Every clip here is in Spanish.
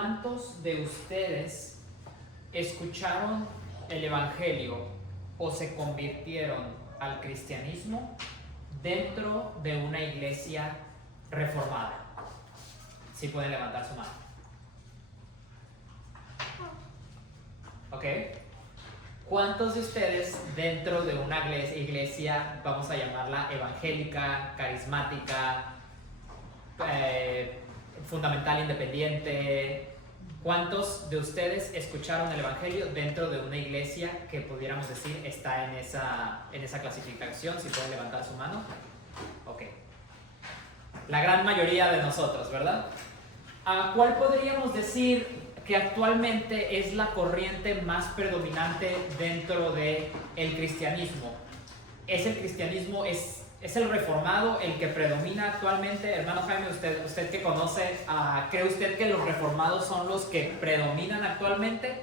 ¿cuántos de ustedes escucharon el Evangelio o se convirtieron al cristianismo dentro de una iglesia reformada? Si pueden levantar su mano. ¿Ok? ¿Cuántos de ustedes dentro de una iglesia, vamos a llamarla evangélica, carismática, fundamental independiente, cuántos de ustedes escucharon el Evangelio dentro de una iglesia que pudiéramos decir está en esa clasificación? Si pueden levantar su mano. Ok. La gran mayoría de nosotros, ¿verdad? ¿Cuál podríamos decir que actualmente es la corriente más predominante dentro del cristianismo? ¿Es el cristianismo, es el reformado el que predomina actualmente? Hermano Jaime, usted que conoce, ¿cree usted que los reformados son los que predominan actualmente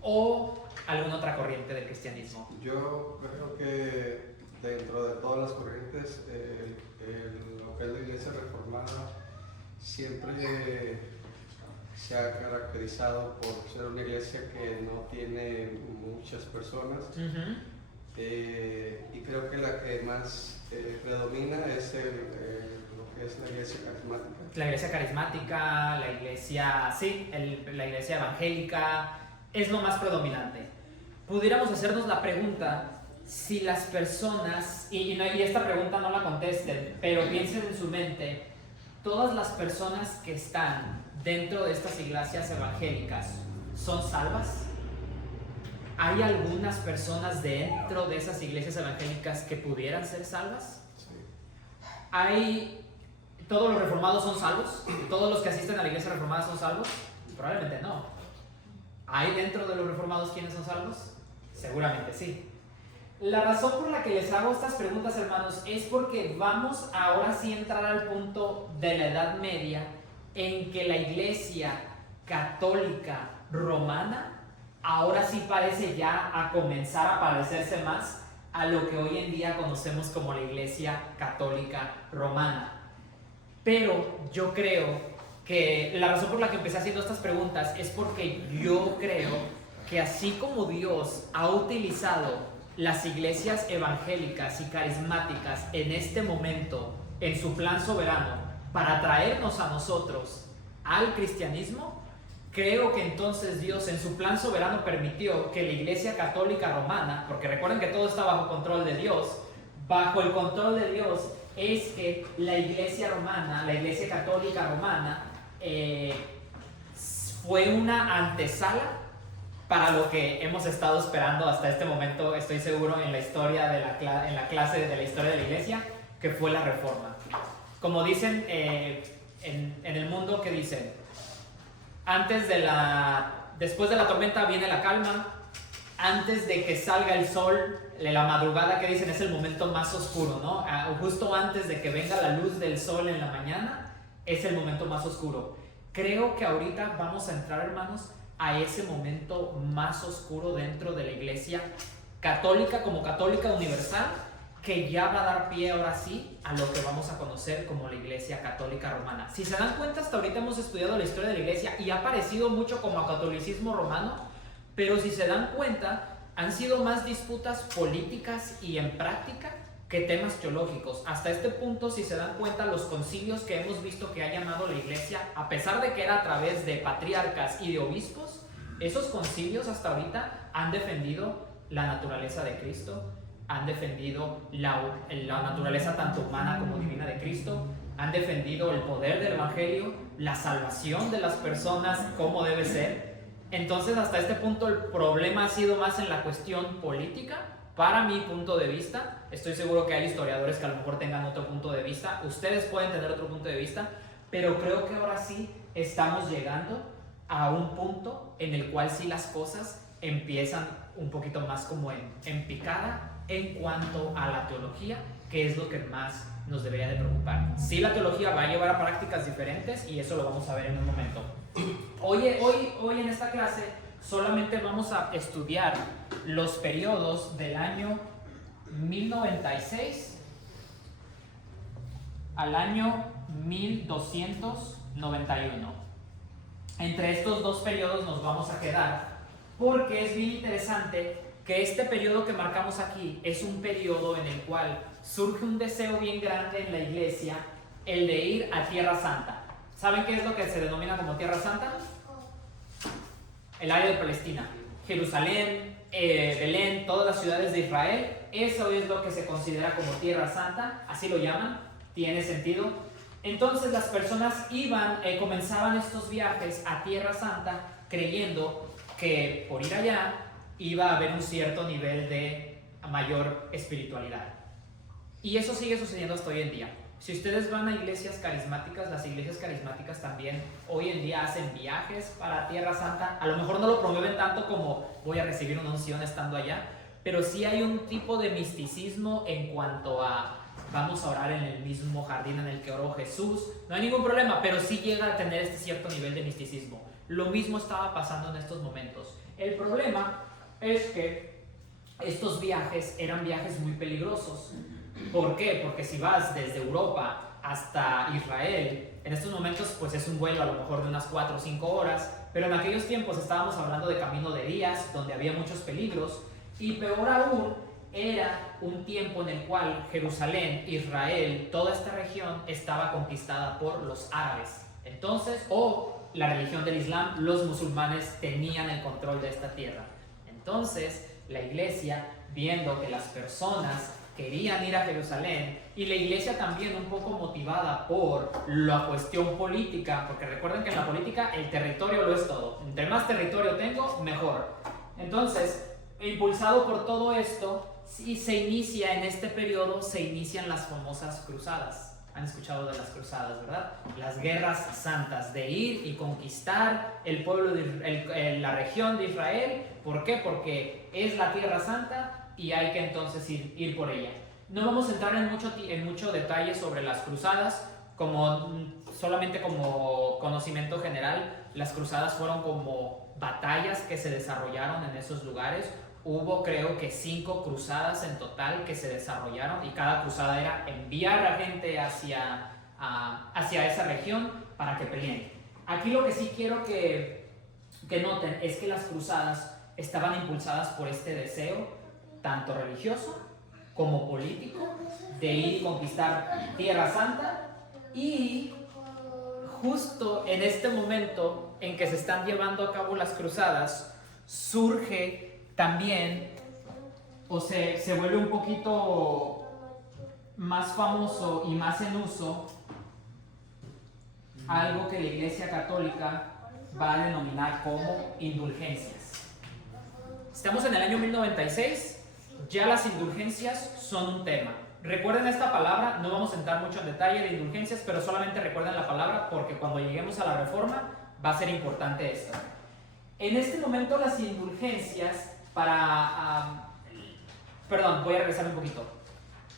o alguna otra corriente del cristianismo? Yo creo que dentro de todas las corrientes, lo que es la iglesia reformada siempre se ha caracterizado por ser una iglesia que no tiene muchas personas. Y creo que la que más predomina es lo que es la iglesia carismática. La iglesia carismática, la iglesia, sí, la iglesia evangélica es lo más predominante. Pudiéramos hacernos la pregunta si las personas, y esta pregunta no la contesten, pero piensen en su mente, todas las personas que están dentro de estas iglesias evangélicas son salvas. ¿Hay algunas personas dentro de esas iglesias evangélicas que pudieran ser salvas? Sí. ¿Todos los reformados son salvos? ¿Todos los que asisten a la iglesia reformada son salvos? Probablemente no. ¿Hay dentro de los reformados quienes son salvos? Seguramente sí. La razón por la que les hago estas preguntas, hermanos, es porque vamos ahora sí a entrar al punto de la Edad Media en que la iglesia católica romana ahora sí parece ya a comenzar a parecerse más a lo que hoy en día conocemos como la iglesia católica romana. Pero yo creo que la razón por la que empecé haciendo estas preguntas es porque yo creo que así como Dios ha utilizado las iglesias evangélicas y carismáticas en este momento en su plan soberano para traernos a nosotros al cristianismo, creo que entonces Dios en su plan soberano permitió que la iglesia católica romana, porque recuerden que todo está bajo control de Dios, bajo el control de Dios es que la iglesia romana, la iglesia católica romana, fue una antesala para lo que hemos estado esperando hasta este momento, estoy seguro, en la historia en la clase de la historia de la iglesia, que fue la Reforma. Como dicen en el mundo, que dicen, después de la tormenta viene la calma, antes de que salga el sol, la madrugada, que dicen, es el momento más oscuro, ¿no? Justo antes de que venga la luz del sol en la mañana, es el momento más oscuro. Creo que ahorita vamos a entrar, hermanos, a ese momento más oscuro dentro de la iglesia católica, como católica universal, que ya va a dar pie ahora sí a lo que vamos a conocer como la iglesia católica romana. Si se dan cuenta, hasta ahorita hemos estudiado la historia de la iglesia y ha parecido mucho como a catolicismo romano, pero si se dan cuenta, han sido más disputas políticas y en práctica que temas teológicos. Hasta este punto, si se dan cuenta, los concilios que hemos visto que ha llamado la iglesia, a pesar de que era a través de patriarcas y de obispos, esos concilios hasta ahorita han defendido la naturaleza de Cristo, han defendido la naturaleza tanto humana como divina de Cristo, han defendido el poder del evangelio, la salvación de las personas como debe ser. Entonces, hasta este punto el problema ha sido más en la cuestión política, para mi punto de vista. Estoy seguro que hay historiadores que a lo mejor tengan otro punto de vista, ustedes pueden tener otro punto de vista, pero creo que ahora sí estamos llegando a un punto en el cual sí las cosas empiezan un poquito más como en picada en cuanto a la teología, que es lo que más nos debería de preocupar. Sí, la teología va a llevar a prácticas diferentes y eso lo vamos a ver en un momento. Hoy en esta clase solamente vamos a estudiar los periodos del año 1096 al año 1291. entre estos dos periodos nos vamos a quedar, porque es bien interesante que este periodo que marcamos aquí es un periodo en el cual surge un deseo bien grande en la iglesia, el de ir a Tierra Santa. ¿Saben qué es lo que se denomina como Tierra Santa? El área de Palestina, Jerusalén, Belén, todas las ciudades de Israel. Eso es lo que se considera como Tierra Santa, así lo llaman, tiene sentido. Entonces las personas comenzaban estos viajes a Tierra Santa creyendo que por ir allá iba a haber un cierto nivel de mayor espiritualidad. Y eso sigue sucediendo hasta hoy en día. Si ustedes van a iglesias carismáticas, las iglesias carismáticas también hoy en día hacen viajes para Tierra Santa. A lo mejor no lo promueven tanto como voy a recibir una unción estando allá, pero sí hay un tipo de misticismo en cuanto a vamos a orar en el mismo jardín en el que oró Jesús. No hay ningún problema, pero sí llega a tener este cierto nivel de misticismo. Lo mismo estaba pasando en estos momentos. El problema es que estos viajes eran viajes muy peligrosos. ¿Por qué? Porque si vas desde Europa hasta Israel, en estos momentos pues es un vuelo a lo mejor de unas 4 o 5 horas, pero en aquellos tiempos estábamos hablando de camino de días, donde había muchos peligros, y peor aún, era un tiempo en el cual Jerusalén, Israel, toda esta región estaba conquistada por los árabes. Entonces, la religión del Islam, los musulmanes tenían el control de esta tierra. Entonces, la iglesia, viendo que las personas querían ir a Jerusalén, y la iglesia también un poco motivada por la cuestión política, porque recuerden que en la política el territorio lo es todo. Entre más territorio tengo, mejor. Entonces, impulsado por todo esto, sí se inicia en este periodo, se inician las famosas cruzadas. Han escuchado de las cruzadas, ¿verdad? Las guerras santas, de ir y conquistar el pueblo, la región de Israel. ¿Por qué? Porque es la Tierra Santa y hay que entonces ir por ella. No vamos a entrar en mucho detalle sobre las cruzadas, solamente como conocimiento general. Las cruzadas fueron como batallas que se desarrollaron en esos lugares. Hubo creo que 5 cruzadas en total que se desarrollaron, y cada cruzada era enviar a gente hacia esa región para que peleen. Aquí lo que sí quiero que noten es que las cruzadas estaban impulsadas por este deseo, tanto religioso como político, de ir y conquistar Tierra Santa. Y justo en este momento en que se están llevando a cabo las cruzadas, surge también, se vuelve un poquito más famoso y más en uso, algo que la Iglesia Católica va a denominar como indulgencias. Estamos en el año 1096, ya las indulgencias son un tema. Recuerden esta palabra, no vamos a entrar mucho en detalle de indulgencias, pero solamente recuerden la palabra porque cuando lleguemos a la Reforma va a ser importante esto. En este momento las indulgencias voy a regresar un poquito.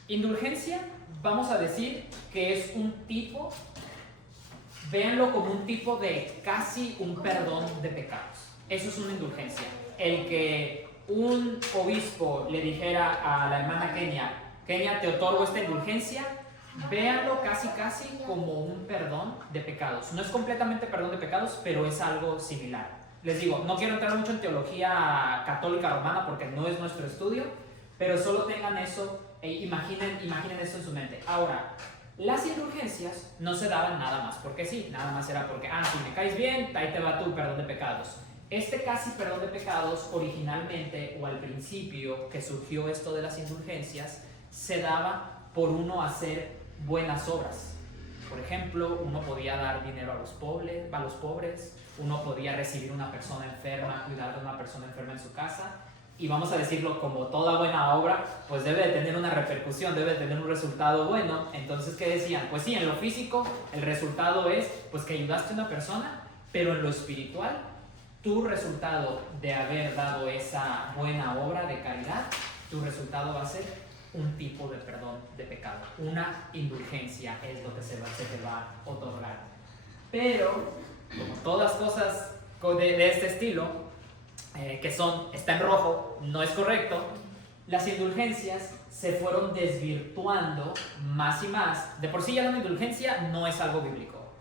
Indulgencia, vamos a decir que es un tipo, véanlo como un tipo de casi un perdón de pecados. Eso es una indulgencia. El que un obispo le dijera a la hermana Kenia, te otorgo esta indulgencia, véanlo casi como un perdón de pecados. No es completamente perdón de pecados, pero es algo similar. Les digo, no quiero entrar mucho en teología católica romana porque no es nuestro estudio, pero solo tengan eso, imaginen eso en su mente. Ahora, las indulgencias no se daban nada más porque sí, nada más era porque, si me caes bien, ahí te va tu perdón de pecados. Este casi perdón de pecados originalmente, o al principio que surgió esto de las indulgencias, se daba por uno hacer buenas obras. Por ejemplo, uno podía dar dinero a los pobres, uno podía recibir una persona enferma, cuidar de una persona enferma en su casa, y vamos a decirlo, como toda buena obra, pues debe de tener una repercusión, debe de tener un resultado bueno. Entonces, ¿qué decían? Pues sí, en lo físico el resultado es pues que ayudaste a una persona, pero en lo espiritual, tu resultado de haber dado esa buena obra de caridad, tu resultado va a ser un tipo de perdón de pecado. Una indulgencia es lo que se te va a otorgar. Pero, como todas cosas de este estilo, está en rojo, no es correcto, las indulgencias se fueron desvirtuando más y más. De por sí ya una indulgencia no es algo bíblico,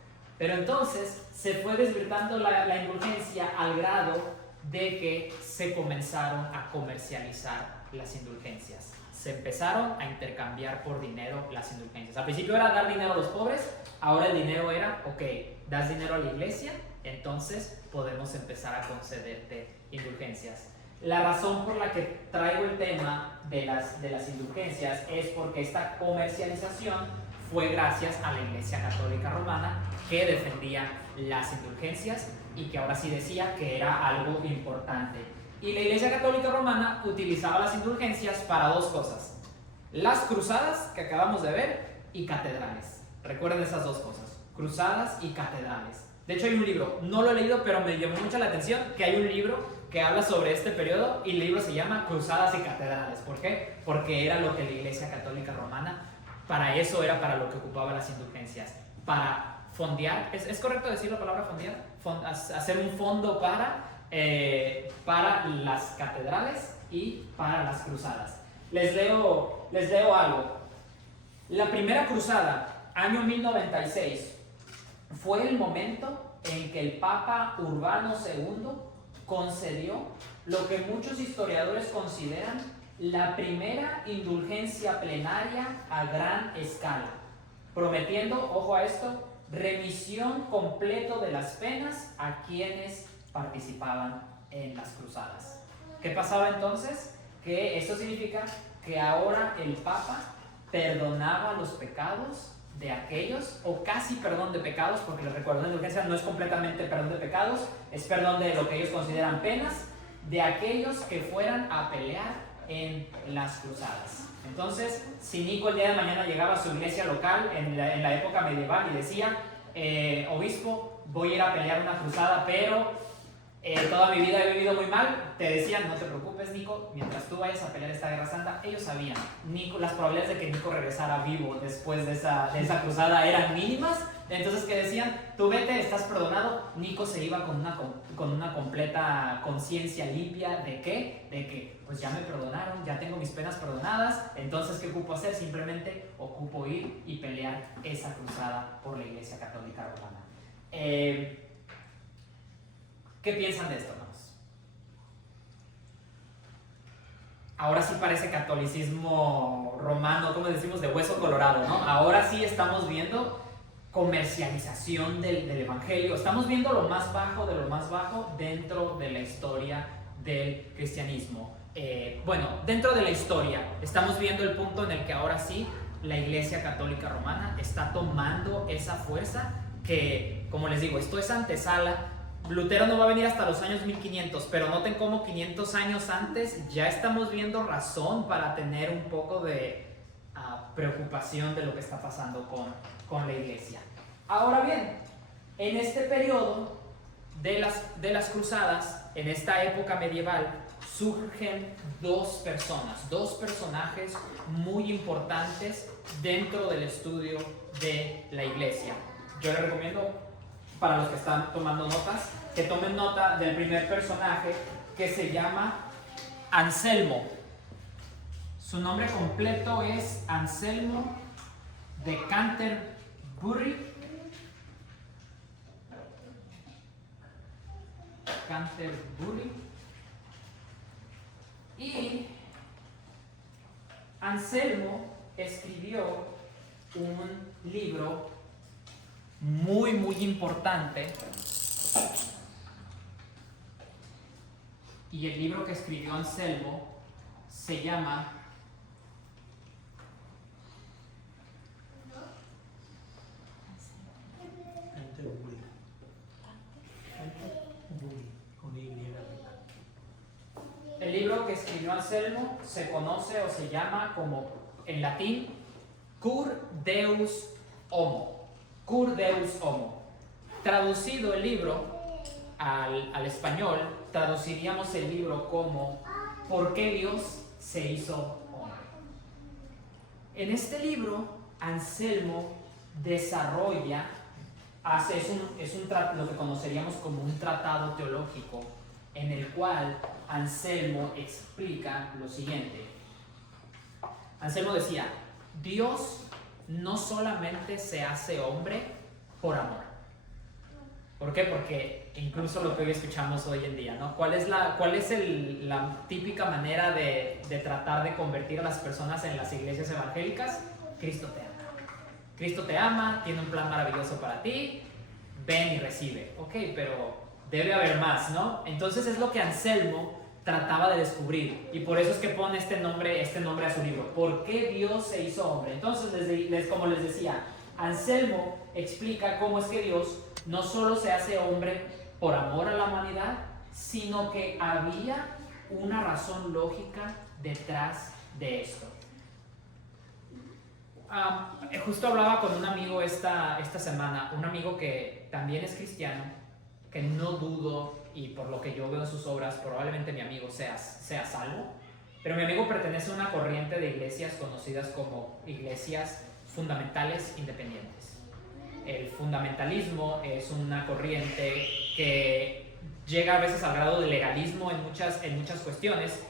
Pero entonces se fue desvirtuando la indulgencia al grado de que se comenzaron a comercializar las indulgencias. Se empezaron a intercambiar por dinero las indulgencias. Al principio era dar dinero a los pobres, ahora el dinero era, ok, das dinero a la iglesia, entonces podemos empezar a concederte indulgencias. La razón por la que traigo el tema de las indulgencias es porque esta comercialización fue gracias a la Iglesia Católica Romana, que defendía las indulgencias y que ahora sí decía que era algo importante. Y la Iglesia Católica Romana utilizaba las indulgencias para dos cosas: las cruzadas que acabamos de ver y catedrales. Recuerden esas dos cosas, cruzadas y catedrales. De hecho hay un libro, no lo he leído, pero me llamó mucho la atención que hay un libro que habla sobre este periodo y el libro se llama Cruzadas y Catedrales. ¿Por qué? Porque era lo que la Iglesia Católica Romana, para eso era para lo que ocupaba las indulgencias, para fondear, ¿es correcto decir la palabra fondear? Hacer un fondo para las catedrales y para las cruzadas. Les leo algo. La primera cruzada, año 1096, fue el momento en que el Papa Urbano II concedió lo que muchos historiadores consideran la primera indulgencia plenaria a gran escala, prometiendo, ojo a esto, remisión completo de las penas a quienes participaban en las cruzadas. ¿Qué pasaba entonces? Que esto significa que ahora el Papa perdonaba los pecados de aquellos, o casi perdón de pecados, porque les recuerdo, la indulgencia no es completamente perdón de pecados, es perdón de lo que ellos consideran penas, de aquellos que fueran a pelear en las cruzadas. Entonces, si Nico el día de mañana llegaba a su iglesia local en la época medieval y decía, obispo, voy a ir a pelear una cruzada, pero toda mi vida he vivido muy mal, te decían, no te preocupes, Nico, mientras tú vayas a pelear esta guerra santa. Ellos sabían, las probabilidades de que Nico regresara vivo después de esa cruzada eran mínimas. Entonces, ¿qué decían? Tú vete, estás perdonado. Nico se iba con una completa conciencia limpia. ¿De qué? De que, pues ya me perdonaron, ya tengo mis penas perdonadas. Entonces, ¿qué ocupo hacer? Simplemente ocupo ir y pelear esa cruzada por la Iglesia Católica Romana. ¿Qué piensan de esto, hermanos? Ahora sí parece catolicismo romano, como decimos, de hueso colorado, ¿no? Ahora sí estamos viendo comercialización del evangelio. Estamos viendo lo más bajo de lo más bajo dentro de la historia del cristianismo. Dentro de la historia estamos viendo el punto en el que ahora sí la Iglesia Católica Romana está tomando esa fuerza que, como les digo, esto es antesala. Lutero no va a venir hasta los años 1500, pero noten cómo 500 años antes ya estamos viendo razón para tener un poco de preocupación de lo que está pasando con la iglesia. Ahora bien, en este periodo de las cruzadas, en esta época medieval, surgen dos personajes muy importantes dentro del estudio de la iglesia. Yo les recomiendo, para los que están tomando notas, que tomen nota del primer personaje, que se llama Anselmo. Su nombre completo es Anselmo de Canterbury. Y Anselmo escribió un libro muy, muy importante. Y el libro que escribió Anselmo se llama El libro que escribió Anselmo se conoce o se llama como, en latín, Cur Deus Homo. Cur Deus Homo. Traducido el libro al español, traduciríamos el libro como ¿Por qué Dios se hizo hombre? En este libro, Anselmo desarrolla, lo que conoceríamos como un tratado teológico, en el cual Anselmo explica lo siguiente. Anselmo decía, Dios no solamente se hace hombre por amor. ¿Por qué? Porque incluso lo que hoy escuchamos hoy en día, ¿no? ¿Cuál es la típica manera de tratar de convertir a las personas en las iglesias evangélicas? Cristo te ama. Cristo te ama, tiene un plan maravilloso para ti, ven y recibe. Ok, pero debe haber más, ¿no? Entonces es lo que Anselmo trataba de descubrir, y por eso es que pone este nombre a su libro. ¿Por qué Dios se hizo hombre? Entonces, como les decía, Anselmo explica cómo es que Dios no solo se hace hombre por amor a la humanidad, sino que había una razón lógica detrás de esto. Justo hablaba con un amigo esta semana, un amigo que también es cristiano, que no dudo, y por lo que yo veo en sus obras, probablemente mi amigo sea salvo, pero mi amigo pertenece a una corriente de iglesias conocidas como iglesias fundamentales independientes. El fundamentalismo es una corriente que llega a veces al grado de legalismo en muchas cuestiones.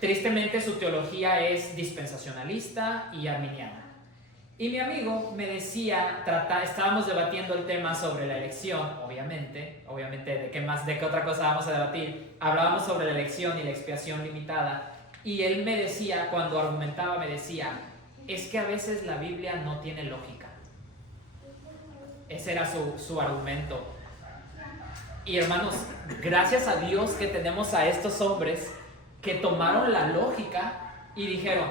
Tristemente su teología es dispensacionalista y arminiana. Y mi amigo me decía, estábamos debatiendo el tema sobre la elección, obviamente de qué otra cosa vamos a debatir. Hablábamos sobre la elección y la expiación limitada, y él me decía, cuando argumentaba, me decía, es que a veces la Biblia no tiene lógica. Ese era su argumento. Y hermanos, gracias a Dios que tenemos a estos hombres que tomaron la lógica y dijeron,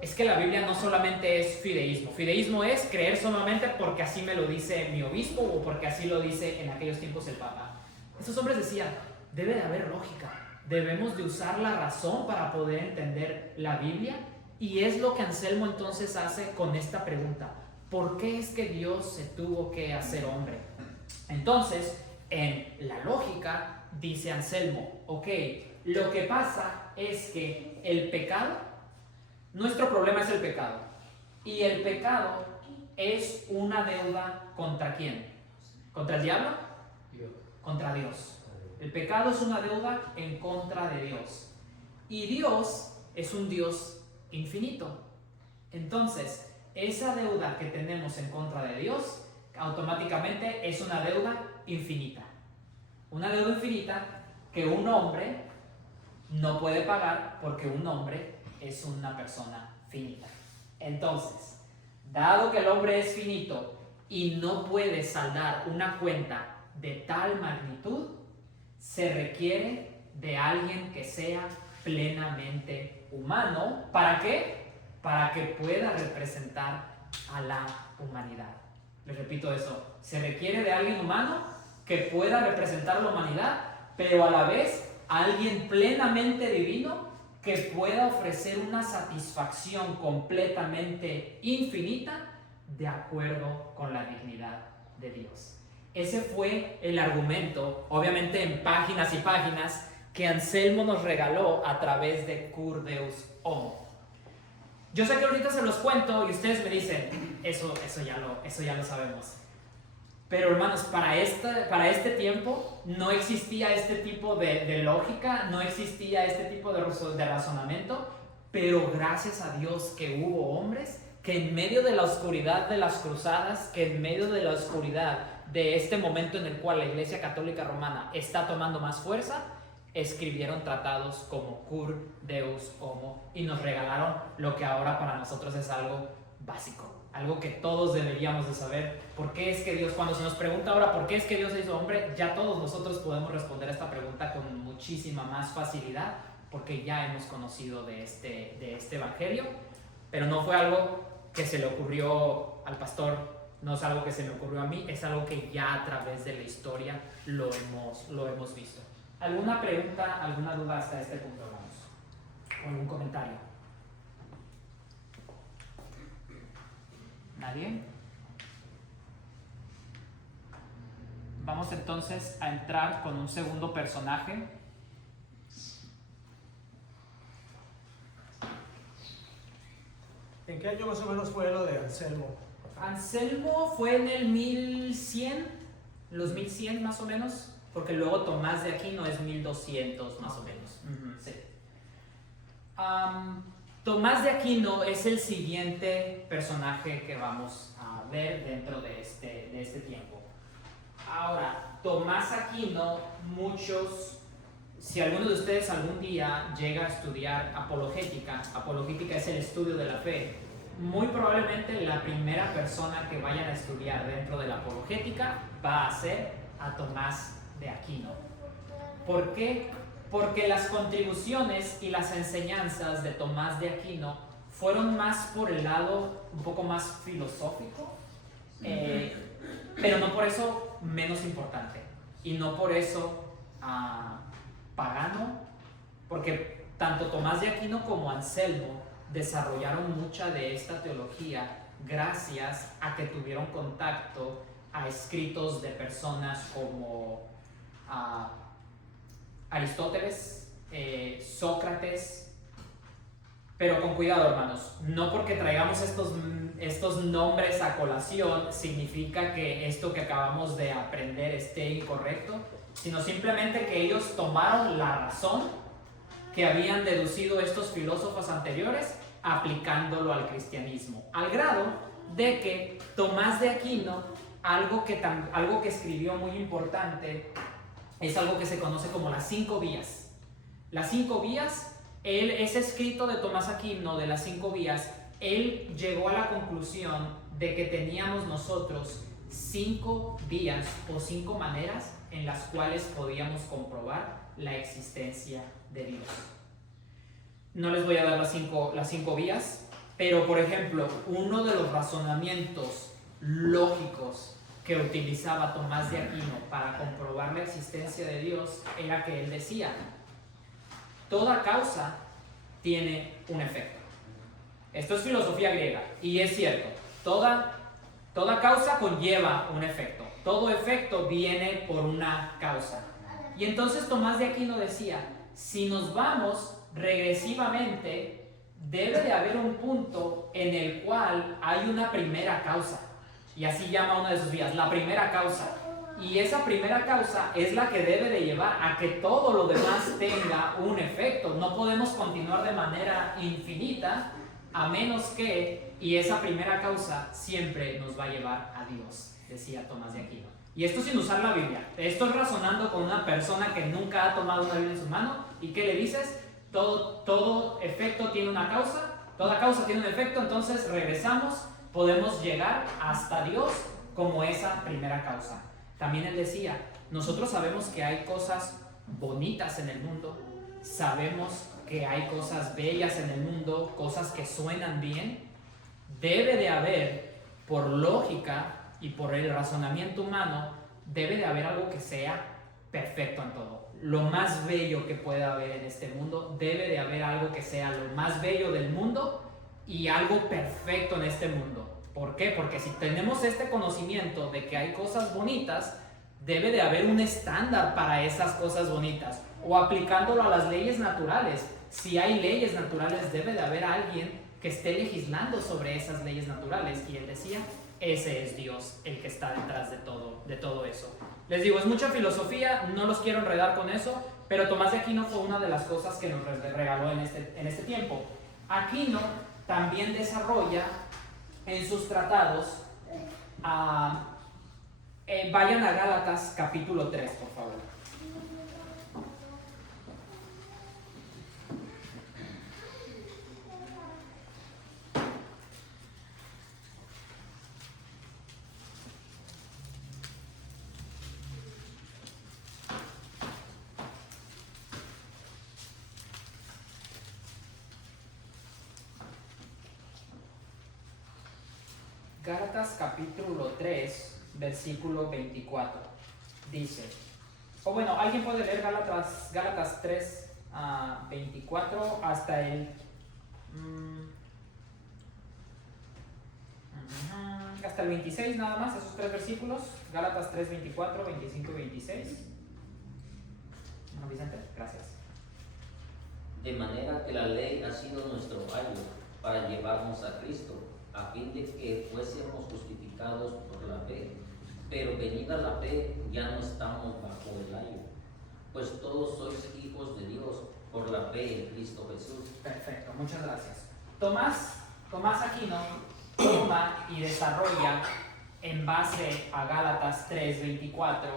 es que la Biblia no solamente es fideísmo. Fideísmo es creer solamente porque así me lo dice mi obispo o porque así lo dice en aquellos tiempos el Papa. Estos hombres decían, debe de haber lógica. Debemos de usar la razón para poder entender la Biblia. Y es lo que Anselmo entonces hace con esta pregunta. ¿Por qué es que Dios se tuvo que hacer hombre? Entonces, en la lógica, dice Anselmo, ok, lo que pasa es que el pecado, nuestro problema es el pecado. Y el pecado es una deuda ¿contra quién? ¿Contra el diablo? Dios. Contra Dios. El pecado es una deuda en contra de Dios. Y Dios es un Dios infinito. Entonces, esa deuda que tenemos en contra de Dios, automáticamente es una deuda infinita. Una deuda infinita que un hombre no puede pagar porque un hombre es una persona finita. Entonces, dado que el hombre es finito y no puede saldar una cuenta de tal magnitud, se requiere de alguien que sea plenamente humano. ¿Para qué? Para que pueda representar a la humanidad. Les repito eso, se requiere de alguien humano que pueda representar a la humanidad, pero a la vez alguien plenamente divino que pueda ofrecer una satisfacción completamente infinita de acuerdo con la dignidad de Dios. Ese fue el argumento, obviamente en páginas y páginas, que Anselmo nos regaló a través de Cur Deus Homo. Yo sé que ahorita se los cuento y ustedes me dicen, eso ya lo sabemos. Pero hermanos, para este tiempo no existía este tipo de lógica, no existía este tipo de razonamiento, pero gracias a Dios que hubo hombres que en medio de la oscuridad de las cruzadas, que en medio de la oscuridad de este momento en el cual la Iglesia Católica Romana está tomando más fuerza, escribieron tratados como Cur Deus Homo y nos regalaron lo que ahora para nosotros es algo básico. Algo que todos deberíamos de saber. ¿Por qué es que Dios, cuando se nos pregunta ahora por qué es que Dios se hizo hombre? Ya todos nosotros podemos responder a esta pregunta con muchísima más facilidad, porque ya hemos conocido de este evangelio. Pero no fue algo que se le ocurrió al pastor, no es algo que se me ocurrió a mí, es algo que ya a través de la historia lo hemos visto. ¿Alguna pregunta, alguna duda hasta este punto, hermanos? ¿O algún comentario? ¿Nadie? Vamos entonces a entrar con un segundo personaje. ¿En qué año más o menos fue lo de Anselmo? Anselmo fue en el 1100, los 1100 más o menos, porque luego Tomás de Aquino es 1200 más o menos. Sí. Tomás de Aquino es el siguiente personaje que vamos a ver dentro de este tiempo. Ahora, Tomás Aquino, si alguno de ustedes algún día llega a estudiar apologética es el estudio de la fe, muy probablemente la primera persona que vayan a estudiar dentro de la apologética va a ser a Tomás de Aquino. ¿Por qué? Porque las contribuciones y las enseñanzas de Tomás de Aquino fueron más por el lado un poco más filosófico, pero no por eso menos importante y no por eso pagano, porque tanto Tomás de Aquino como Anselmo desarrollaron mucha de esta teología gracias a que tuvieron contacto a escritos de personas como Aristóteles, Sócrates. Pero con cuidado, hermanos, no porque traigamos estos nombres a colación significa que esto que acabamos de aprender esté incorrecto, sino simplemente que ellos tomaron la razón que habían deducido estos filósofos anteriores aplicándolo al cristianismo, al grado de que Tomás de Aquino, algo que escribió muy importante, es algo que se conoce como las 5 vías. Las 5 vías, ese escrito de Tomás Aquino de las 5 vías, él llegó a la conclusión de que teníamos nosotros 5 vías o 5 maneras en las cuales podíamos comprobar la existencia de Dios. No les voy a dar las cinco vías, pero por ejemplo, uno de los razonamientos lógicos que utilizaba Tomás de Aquino para comprobar la existencia de Dios era que él decía: toda causa tiene un efecto. Esto es filosofía griega y es cierto, toda causa conlleva un efecto, todo efecto viene por una causa. Y entonces Tomás de Aquino decía, si nos vamos regresivamente, debe de haber un punto en el cual hay una primera causa, y así llama una de sus vías, la primera causa. Y esa primera causa es la que debe de llevar a que todo lo demás tenga un efecto. No podemos continuar de manera infinita a menos que, y esa primera causa siempre nos va a llevar a Dios, decía Tomás de Aquino. Y esto sin usar la Biblia. Estoy razonando con una persona que nunca ha tomado una Biblia en su mano. ¿Y qué le dices? Todo efecto tiene una causa, toda causa tiene un efecto, entonces regresamos, podemos llegar hasta Dios como esa primera causa. También él decía, nosotros sabemos que hay cosas bonitas en el mundo, sabemos que hay cosas bellas en el mundo, cosas que suenan bien. Debe de haber, por lógica y por el razonamiento humano, debe de haber algo que sea perfecto en todo. Lo más bello que pueda haber en este mundo, debe de haber algo que sea lo más bello del mundo y algo perfecto en este mundo. ¿Por qué? Porque si tenemos este conocimiento de que hay cosas bonitas, debe de haber un estándar para esas cosas bonitas. O aplicándolo a las leyes naturales. Si hay leyes naturales, debe de haber alguien que esté legislando sobre esas leyes naturales. Y él decía, ese es Dios el que está detrás de todo eso. Les digo, es mucha filosofía, no los quiero enredar con eso, pero Tomás de Aquino fue una de las cosas que nos regaló en este tiempo. Aquino también desarrolla en sus tratados, vayan a Gálatas capítulo 3, por favor. Gálatas capítulo 3, versículo 24, dice, alguien puede leer Gálatas 3, 24 hasta el hasta el 26 nada más, esos 3 versículos, Gálatas 3, 24, 25 y 26. ¿No, Vicente? Gracias. De manera que la ley ha sido nuestro ayo para llevarnos a Cristo, a fin de que fuésemos justificados por la fe. Pero venida la fe, ya no estamos bajo el ayo, pues todos sois hijos de Dios por la fe en Cristo Jesús. Perfecto, muchas gracias. Tomás Aquino toma y desarrolla en base a Gálatas 3:24,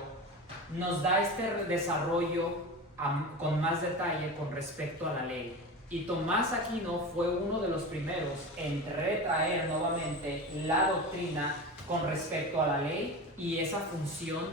nos da este desarrollo con más detalle con respecto a la ley. Y Tomás Aquino fue uno de los primeros en retraer nuevamente la doctrina con respecto a la ley y esa función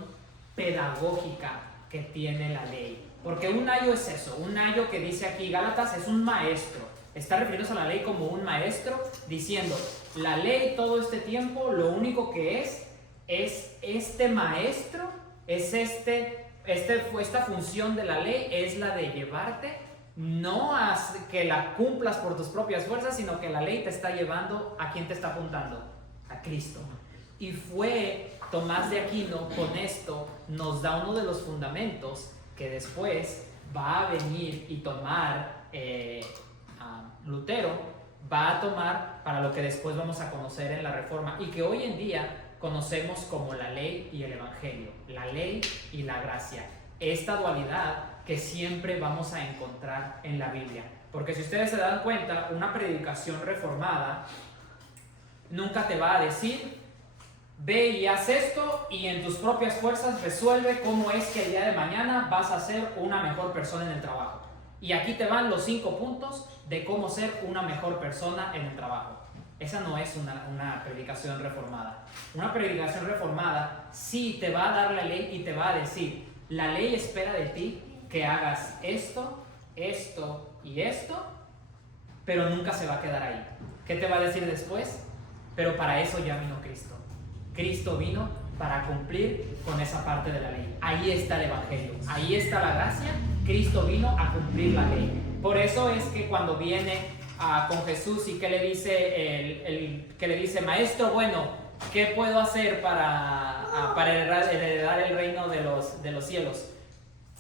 pedagógica que tiene la ley. Porque un ayo es eso, un ayo que dice aquí Gálatas es un maestro. Está refiriéndose a la ley como un maestro, diciendo, la ley todo este tiempo lo único que es este maestro, es esta función de la ley es la de llevarte, no a que la cumplas por tus propias fuerzas, sino que la ley te está llevando, ¿a quién te está apuntando? A Cristo. Y fue Tomás de Aquino, con esto nos da uno de los fundamentos que después va a venir y tomar Lutero, va a tomar para lo que después vamos a conocer en la Reforma y que hoy en día conocemos como la ley y el evangelio, la ley y la gracia. Esta dualidad que siempre vamos a encontrar en la Biblia. Porque si ustedes se dan cuenta, una predicación reformada nunca te va a decir, ve y haz esto y en tus propias fuerzas resuelve cómo es que el día de mañana vas a ser una mejor persona en el trabajo. Y aquí te van los 5 puntos de cómo ser una mejor persona en el trabajo. Esa no es una predicación reformada. Una predicación reformada sí te va a dar la ley y te va a decir, la ley espera de ti que hagas esto, esto y esto, pero nunca se va a quedar ahí. ¿Qué te va a decir después? Pero para eso ya vino Cristo. Cristo vino para cumplir con esa parte de la ley. Ahí está el evangelio, ahí está la gracia. Cristo vino a cumplir la ley. Por eso es que cuando viene con Jesús y que le dice, que le dice, maestro bueno, ¿qué puedo hacer para heredar el reino de los cielos?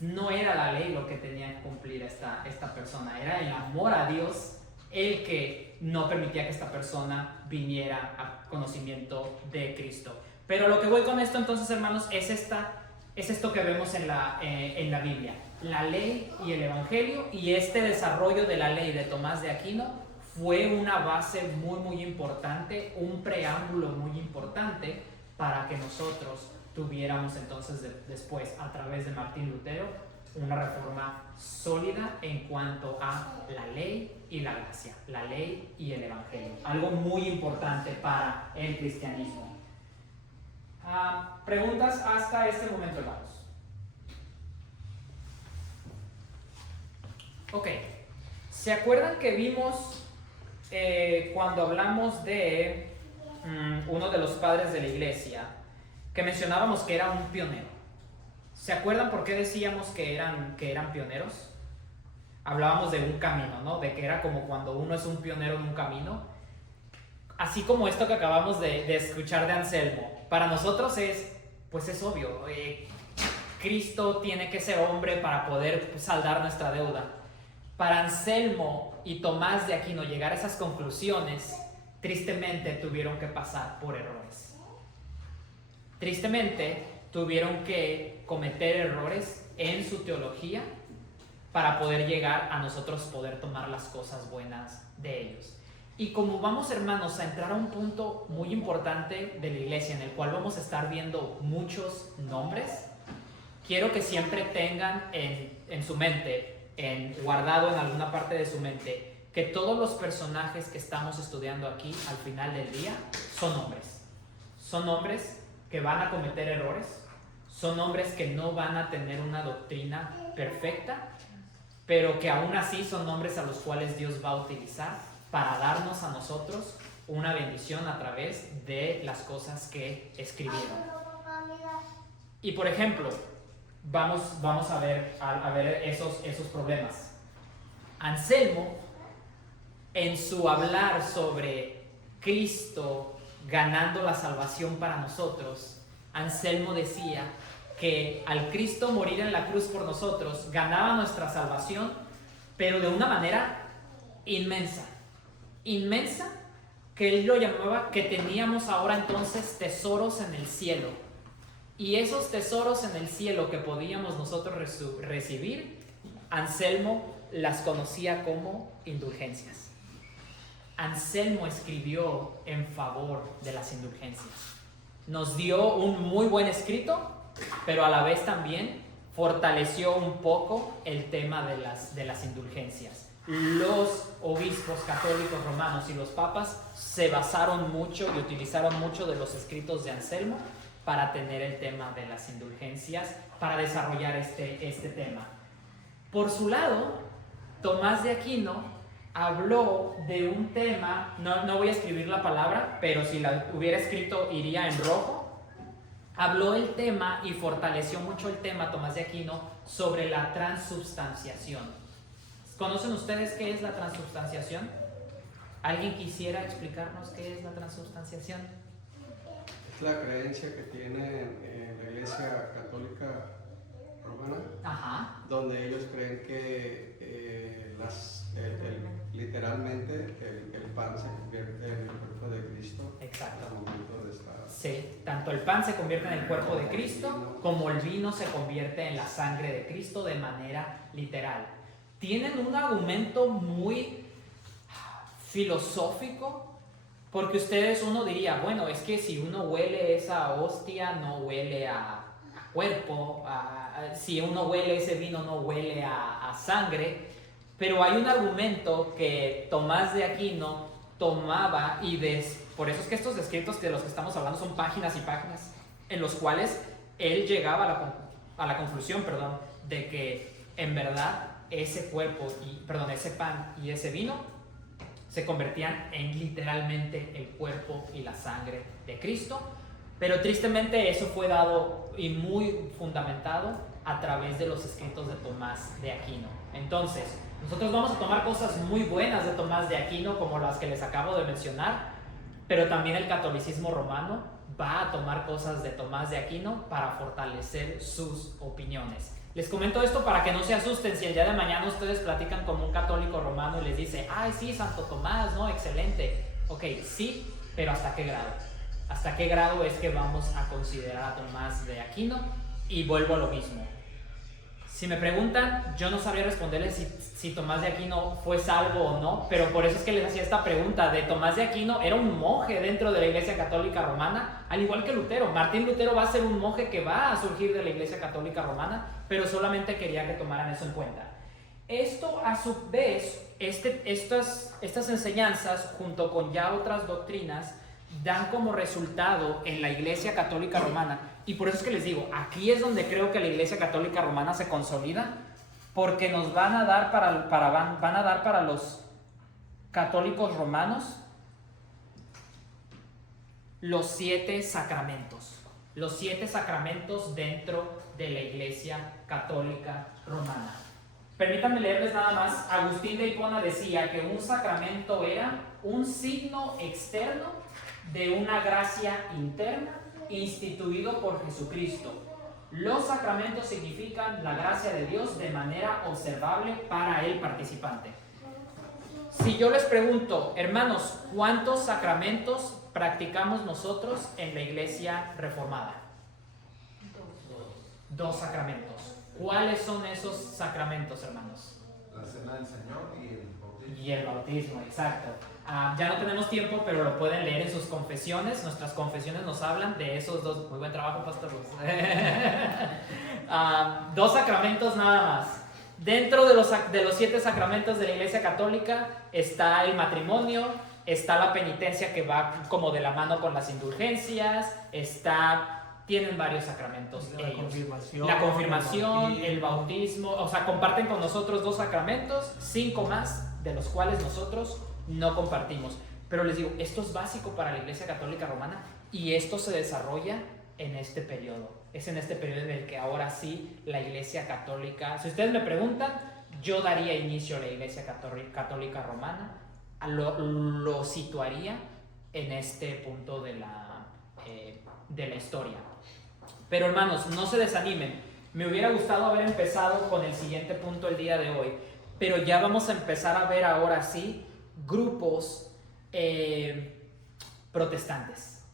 No era la ley lo que tenía que cumplir esta persona, era el amor a Dios el que no permitía que esta persona viniera a conocimiento de Cristo. Pero lo que voy con esto entonces, hermanos, es esto que vemos en la Biblia, la ley y el evangelio, y este desarrollo de la ley de Tomás de Aquino fue una base muy muy importante, un preámbulo muy importante para que nosotros tuviéramos entonces después, a través de Martín Lutero, una reforma sólida en cuanto a la ley y la gracia, la ley y el evangelio, algo muy importante para el cristianismo. Preguntas hasta este momento, hermanos. Ok, ¿se acuerdan que vimos cuando hablamos de uno de los padres de la iglesia, que mencionábamos que era un pionero? ¿Se acuerdan por qué decíamos que eran pioneros? Hablábamos de un camino, ¿no? De que era como cuando uno es un pionero en un camino. Así como esto que acabamos de escuchar de Anselmo. Para nosotros es obvio. Cristo tiene que ser hombre para poder saldar nuestra deuda. Para Anselmo y Tomás de Aquino llegar a esas conclusiones, tristemente tuvieron que pasar por errores. Tristemente tuvieron que cometer errores en su teología para poder llegar a nosotros poder tomar las cosas buenas de ellos. Y como vamos, hermanos, a entrar a un punto muy importante de la iglesia en el cual vamos a estar viendo muchos nombres, quiero que siempre tengan en su mente, guardado en alguna parte de su mente, que todos los personajes que estamos estudiando aquí al final del día son hombres. Son hombres que van a cometer errores, son hombres que no van a tener una doctrina perfecta, pero que aún así son hombres a los cuales Dios va a utilizar para darnos a nosotros una bendición a través de las cosas que escribieron. Y por ejemplo, vamos a ver esos problemas. Anselmo, en su hablar sobre Cristo ganando la salvación para nosotros, Anselmo decía que al Cristo morir en la cruz por nosotros ganaba nuestra salvación, pero de una manera inmensa, que él lo llamaba que teníamos ahora entonces tesoros en el cielo. Y esos tesoros en el cielo que podíamos nosotros recibir, Anselmo las conocía como indulgencias. Anselmo escribió en favor de las indulgencias. nos dio un muy buen escrito, pero a la vez también fortaleció un poco el tema de las indulgencias. Los obispos católicos romanos y los papas se basaron mucho y utilizaron mucho de los escritos de Anselmo para tener el tema de las indulgencias, para desarrollar este tema. Por su lado, Tomás de Aquino habló de un tema, no voy a escribir la palabra, pero si la hubiera escrito iría en rojo. Habló el tema y fortaleció mucho el tema, Tomás de Aquino, sobre la transubstanciación. ¿Conocen ustedes qué es la transubstanciación? ¿Alguien quisiera explicarnos qué es la transubstanciación? Es la creencia que tiene la Iglesia Católica Romana, Ajá. donde ellos creen que literalmente el pan se convierte en el cuerpo de Cristo. Exacto. Al momento de estar. Sí, tanto el pan se convierte en el cuerpo de Cristo como el vino se convierte en la sangre de Cristo de manera literal. Tienen un argumento muy filosófico, porque uno diría, bueno, es que si uno huele esa hostia no huele a cuerpo, si uno huele ese vino no huele a sangre, pero hay un argumento que Tomás de Aquino tomaba por eso es que estos escritos de los que estamos hablando son páginas y páginas en los cuales él llegaba a la conclusión, de que en verdad ese pan y ese vino se convertían en literalmente el cuerpo y la sangre de Cristo, pero tristemente eso fue dado y muy fundamentado a través de los escritos de Tomás de Aquino. Entonces, nosotros vamos a tomar cosas muy buenas de Tomás de Aquino, como las que les acabo de mencionar, pero también el catolicismo romano va a tomar cosas de Tomás de Aquino para fortalecer sus opiniones. Les comento esto para que no se asusten si el día de mañana ustedes platican con un católico romano y les dice, ay sí, Santo Tomás, ¿no? Excelente. Ok, sí, pero ¿hasta qué grado? ¿Hasta qué grado es que vamos a considerar a Tomás de Aquino? Y vuelvo a lo mismo. Si me preguntan, yo no sabría responderles si Tomás de Aquino fue salvo o no, pero por eso es que les hacía esta pregunta. De Tomás de Aquino era un monje dentro de la Iglesia Católica Romana, al igual que Lutero. Martín Lutero va a ser un monje que va a surgir de la Iglesia Católica Romana, pero solamente quería que tomaran eso en cuenta. Esto, a su vez, estas enseñanzas, junto con ya otras doctrinas, dan como resultado en la Iglesia Católica Romana. Y por eso es que les digo, aquí es donde creo que la Iglesia Católica Romana se consolida, porque nos van a dar para los católicos romanos los 7 sacramentos. Los 7 sacramentos dentro de la Iglesia Católica Romana. Permítanme leerles nada más. Agustín de Hipona decía que un sacramento era un signo externo de una gracia interna instituido por Jesucristo. Los sacramentos significan la gracia de Dios de manera observable para el participante. Si yo les pregunto, hermanos, ¿cuántos sacramentos practicamos nosotros en la Iglesia Reformada? 2 sacramentos. ¿Cuáles son esos sacramentos, hermanos? La cena del Señor y el bautismo. Y el bautismo, exacto. Ya no tenemos tiempo, pero lo pueden leer en sus confesiones. Nuestras confesiones nos hablan de esos 2. Muy buen trabajo, Pastor Luz. 2 sacramentos nada más. Dentro de los 7 sacramentos de la Iglesia Católica está el matrimonio, está la penitencia que va como de la mano con las indulgencias, tienen varios sacramentos la confirmación, el bautismo, o sea, comparten con nosotros 2 sacramentos, 5 más, de los cuales nosotros no compartimos. Pero les digo, esto es básico para la Iglesia Católica Romana y esto se desarrolla en este periodo. Es en este periodo en el que ahora sí la Iglesia Católica, si ustedes me preguntan, yo daría inicio a la Iglesia Católica Romana, lo situaría en este punto de la historia. Pero hermanos, no se desanimen. Me hubiera gustado haber empezado con el siguiente punto el día de hoy, pero ya vamos a empezar a ver ahora sí grupos protestantes.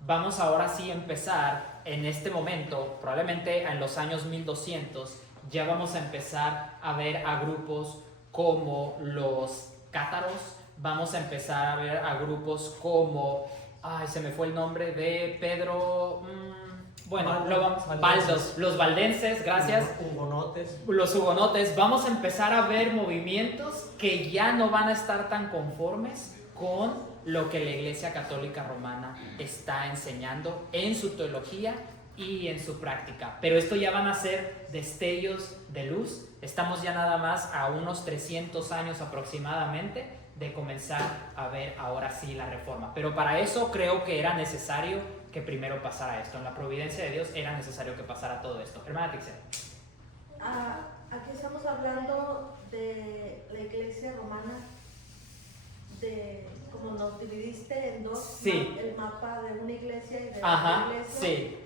Vamos ahora sí a empezar en este momento, probablemente en los años 1200, ya vamos a empezar a ver a grupos como los cátaros, vamos a empezar a ver a grupos como Ay, se me fue el nombre de Pedro. Bueno, Valdenses. los valdenses, gracias. Hugonotes. Los hugonotes, vamos a empezar a ver movimientos que ya no van a estar tan conformes con lo que la Iglesia Católica Romana está enseñando en su teología y en su práctica. Pero esto ya van a ser destellos de luz. Estamos ya nada más a unos 300 años aproximadamente de comenzar a ver ahora sí la reforma. Pero para eso creo que era necesario que primero pasara esto. En la providencia de Dios era necesario que pasara todo esto. Hermana Tixel. Aquí estamos hablando de la iglesia romana, de como nos dividiste en dos, Sí. el mapa de una iglesia y de Ajá, otra iglesia. sí.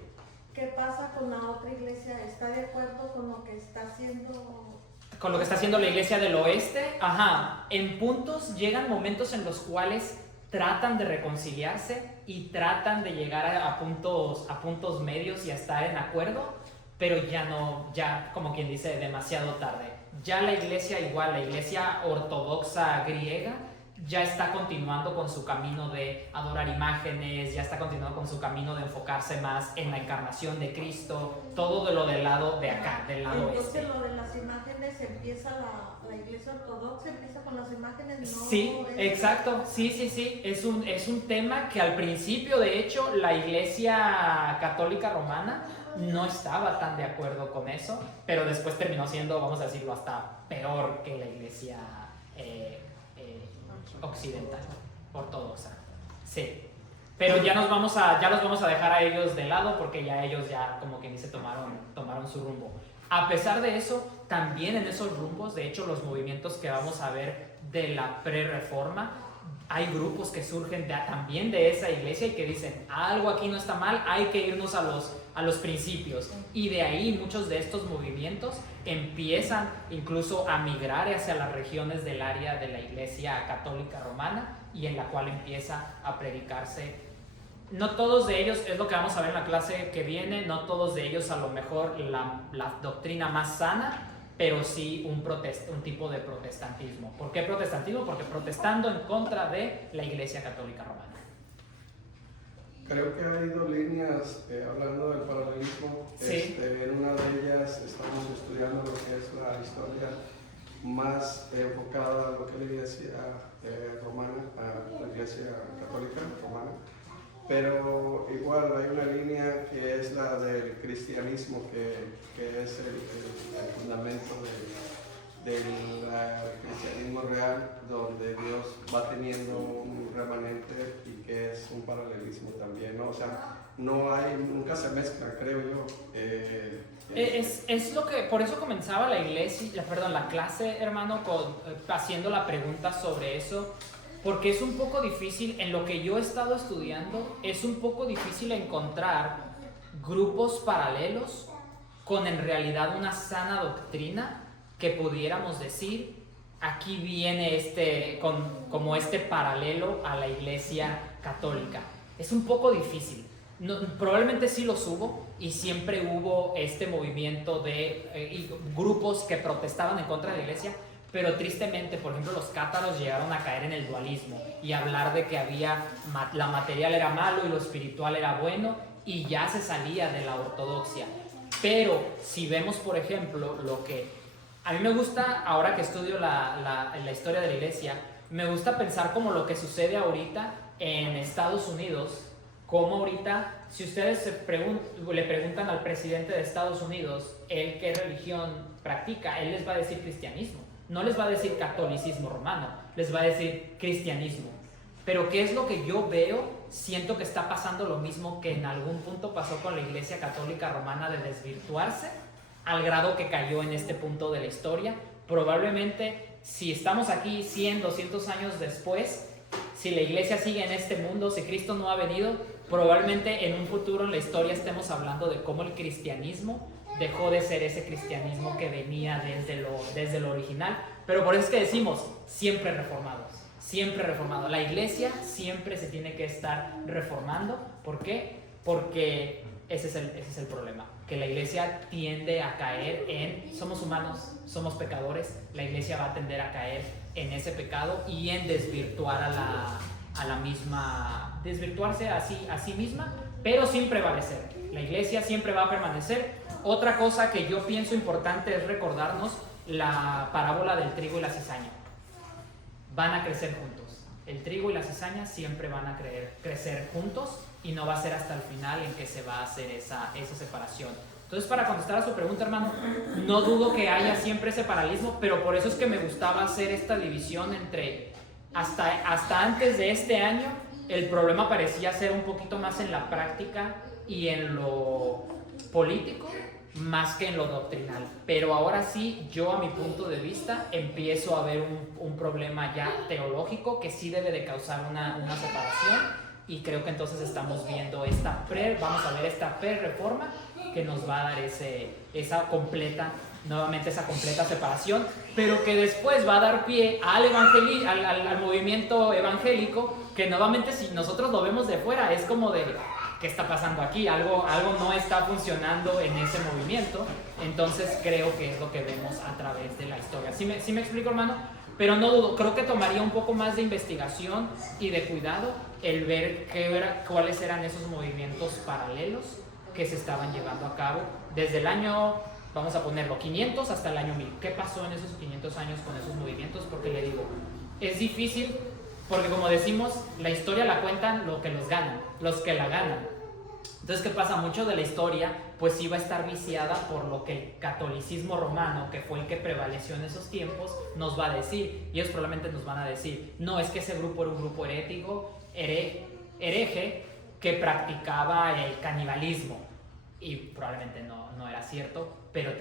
¿Qué pasa con la otra iglesia? ¿Está de acuerdo con lo que está haciendo? Con lo que está haciendo la Iglesia del Oeste, ajá. En puntos llegan momentos en los cuales tratan de reconciliarse y tratan de llegar a puntos medios y a estar en acuerdo, pero ya no, ya como quien dice, demasiado tarde. Ya la iglesia igual, la iglesia ortodoxa griega, ya está continuando con su camino de adorar imágenes, ya está continuando con su camino de enfocarse más en la encarnación de Cristo, todo de lo del lado de acá, del lado Entonces este. lo de las imágenes empieza la iglesia ortodoxa, empieza con las imágenes, no Sí, es- exacto, sí, es un tema que al principio, de hecho, la Iglesia Católica Romana no estaba tan de acuerdo con eso, pero después terminó siendo, vamos a decirlo, hasta peor que la Iglesia occidental, ortodoxa. Sí, pero ya los vamos a dejar a ellos de lado porque ya ellos ya, como quien dice, tomaron su rumbo. A pesar de eso, también en esos rumbos, de hecho, los movimientos que vamos a ver de la pre-reforma, hay grupos que surgen también de esa iglesia y que dicen, algo aquí no está mal, hay que irnos a los principios. Y de ahí muchos de estos movimientos empiezan incluso a migrar hacia las regiones del área de la Iglesia Católica Romana y en la cual empieza a predicarse. No todos de ellos, es lo que vamos a ver en la clase que viene, no todos de ellos a lo mejor la doctrina más sana, pero sí un tipo de protestantismo. ¿Por qué protestantismo? Porque protestando en contra de la Iglesia Católica Romana. Creo que hay dos líneas, hablando del paralelismo. Sí. En una de ellas estamos estudiando lo que es la historia más enfocada a lo que es la iglesia romana, a la iglesia católica romana. Pero igual hay una línea que es la del cristianismo, que es el fundamento del cristianismo real, donde Dios va teniendo un remanente y que es un paralelismo también, ¿no? O sea, nunca se mezclan, creo yo. Es lo que, por eso comenzaba la clase, hermano, haciendo la pregunta sobre eso, porque es un poco difícil, en lo que yo he estado estudiando, es un poco difícil encontrar grupos paralelos con en realidad una sana doctrina que pudiéramos decir, aquí viene como este paralelo a la Iglesia Católica. Es un poco difícil. No, probablemente sí los hubo y siempre hubo este movimiento de grupos que protestaban en contra de la Iglesia, pero tristemente, por ejemplo, los cátaros llegaron a caer en el dualismo y hablar de que la material era malo y lo espiritual era bueno, y ya se salía de la ortodoxia. Pero si vemos, por ejemplo, lo que a mí me gusta, ahora que estudio la historia de la Iglesia, me gusta pensar como lo que sucede ahorita en Estados Unidos, como ahorita, si ustedes le preguntan al presidente de Estados Unidos, él qué religión practica, él les va a decir cristianismo. No les va a decir catolicismo romano, les va a decir cristianismo. Pero ¿qué es lo que yo veo? Siento que está pasando lo mismo que en algún punto pasó con la Iglesia Católica Romana, de desvirtuarse al grado que cayó en este punto de la historia. Probablemente, si estamos aquí 100, 200 años después, si la Iglesia sigue en este mundo, si Cristo no ha venido, probablemente en un futuro en la historia estemos hablando de cómo el cristianismo dejó de ser ese cristianismo que venía desde lo original. Pero por eso es que decimos, siempre reformados. La Iglesia siempre se tiene que estar reformando. ¿Por qué? Porque ese es el problema, que la Iglesia tiende a caer somos humanos, somos pecadores, la Iglesia va a tender a caer en ese pecado y en desvirtuar a la misma, desvirtuarse a sí misma, pero sin prevalecer. La iglesia siempre va a permanecer. Otra cosa que yo pienso importante es recordarnos la parábola del trigo y la cizaña. Van a crecer juntos. El trigo y la cizaña siempre van a crecer juntos y no va a ser hasta el final en que se va a hacer esa separación. Entonces, para contestar a su pregunta, hermano, no dudo que haya siempre ese paralelismo, pero por eso es que me gustaba hacer esta división entre hasta antes de este año, el problema parecía ser un poquito más en la práctica y en lo político, más que en lo doctrinal. Pero ahora sí, yo a mi punto de vista, empiezo a ver un problema ya teológico que sí debe de causar una separación, y creo que entonces estamos viendo vamos a ver esta pre-reforma que nos va a dar esa completa separación, pero que después va a dar pie al movimiento evangélico, que nuevamente si nosotros lo vemos de fuera es como de ¿qué está pasando aquí? Algo no está funcionando en ese movimiento. Entonces creo que es lo que vemos a través de la historia. ¿Sí me explico, hermano? Pero no dudo, creo que tomaría un poco más de investigación y de cuidado el ver cuáles eran esos movimientos paralelos que se estaban llevando a cabo desde el año, vamos a ponerlo, 500 hasta el año 1000. ¿Qué pasó en esos 500 años con esos movimientos? Porque le digo, es difícil, porque como decimos, la historia la cuentan los que la ganan. Entonces, ¿qué pasa? Mucho de la historia pues iba a estar viciada por lo que el catolicismo romano, que fue el que prevaleció en esos tiempos, nos va a decir. Y ellos probablemente nos van a decir, no, es que ese grupo era un grupo hereje, que practicaba el canibalismo. Y probablemente no era cierto, pero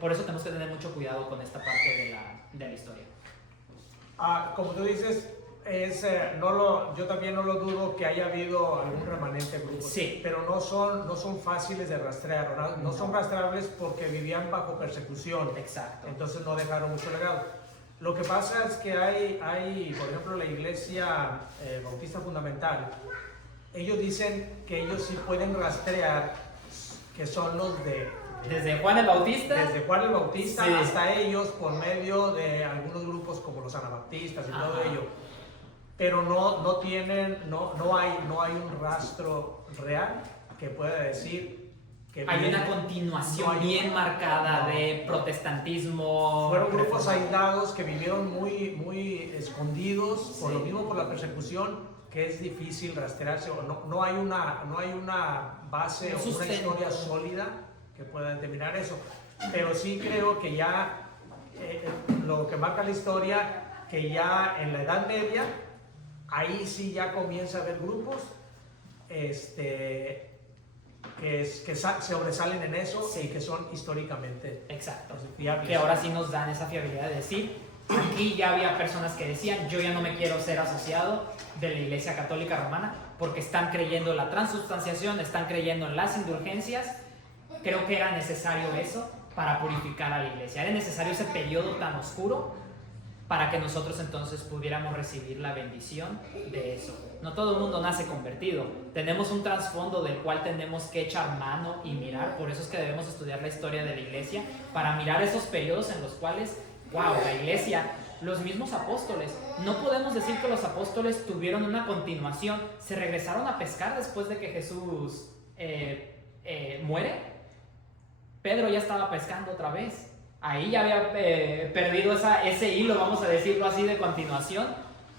por eso tenemos que tener mucho cuidado con esta parte de la historia. Como tú dices, yo también no lo dudo que haya habido algún remanente grupo, sí, pero no son fáciles de rastrear, no son rastreables porque vivían bajo persecución. Exacto. Entonces no dejaron mucho legado. Lo que pasa es que hay por ejemplo, la Iglesia Bautista Fundamental. Ellos dicen que ellos sí pueden rastrear, que son los desde Juan el Bautista. Desde Juan el Bautista, sí, hasta ellos, por medio de algunos grupos como los anabaptistas y todo ello. Pero no hay un rastro real que pueda decir que hay una continuación bien marcada de protestantismo. Fueron grupos aislados que vivieron muy escondidos, por lo mismo por la persecución, que es difícil rastrearse, o no hay una base o una historia sólida que pueda determinar eso. Pero sí creo que ya lo que marca la historia, que ya en la Edad Media, ahí sí ya comienza a haber grupos que sobresalen en eso, sí, y que son históricamente, exacto, fiables. Que ahora sí nos dan esa fiabilidad de decir, aquí ya había personas que decían, yo ya no me quiero ser asociado de la Iglesia Católica Romana, porque están creyendo en la transubstanciación, están creyendo en las indulgencias. Creo que era necesario eso para purificar a la Iglesia, era necesario ese periodo tan oscuro para que nosotros entonces pudiéramos recibir la bendición de eso. No todo el mundo nace convertido, tenemos un trasfondo del cual tenemos que echar mano y mirar. Por eso es que debemos estudiar la historia de la Iglesia, para mirar esos periodos en los cuales, wow, la Iglesia, los mismos apóstoles, no podemos decir que los apóstoles tuvieron una continuación, se regresaron a pescar después de que Jesús muere. Pedro ya estaba pescando otra vez. Ahí ya había perdido ese hilo, vamos a decirlo así, de continuación.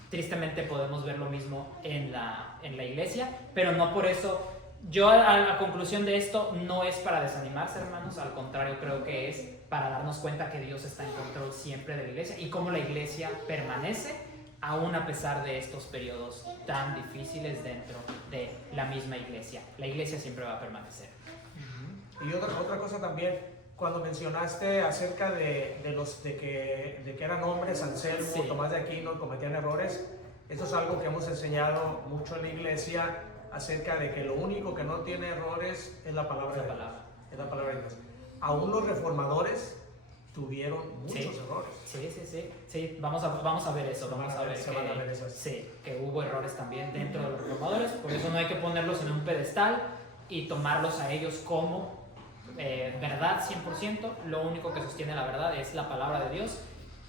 Tristemente podemos ver lo mismo en la iglesia, pero no por eso. Yo a la conclusión de esto no es para desanimarse, hermanos, al contrario, creo que es para darnos cuenta que Dios está en control siempre de la iglesia y cómo la iglesia permanece aún a pesar de estos periodos tan difíciles dentro de la misma iglesia. La iglesia siempre va a permanecer. Y otra cosa también, cuando mencionaste acerca de que eran hombres, Anselmo, sí, Tomás de Aquino, cometían errores, esto es algo que hemos enseñado mucho en la iglesia, acerca de que lo único que no tiene errores es la palabra de Dios. Es la palabra de Dios. Aún los reformadores tuvieron muchos errores. Sí, vamos a ver eso, sí, que hubo errores también dentro de los reformadores, por eso no hay que ponerlos en un pedestal y tomarlos a ellos como verdad 100%. Lo único que sostiene la verdad es la palabra de Dios,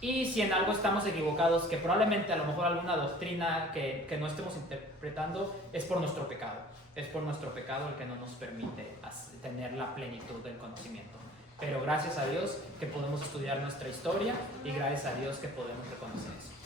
Y si en algo estamos equivocados, que probablemente a lo mejor alguna doctrina que no estemos interpretando, es por nuestro pecado. Es por nuestro pecado el que no nos permite tener la plenitud del conocimiento. Pero gracias a Dios que podemos estudiar nuestra historia y gracias a Dios que podemos reconocer eso.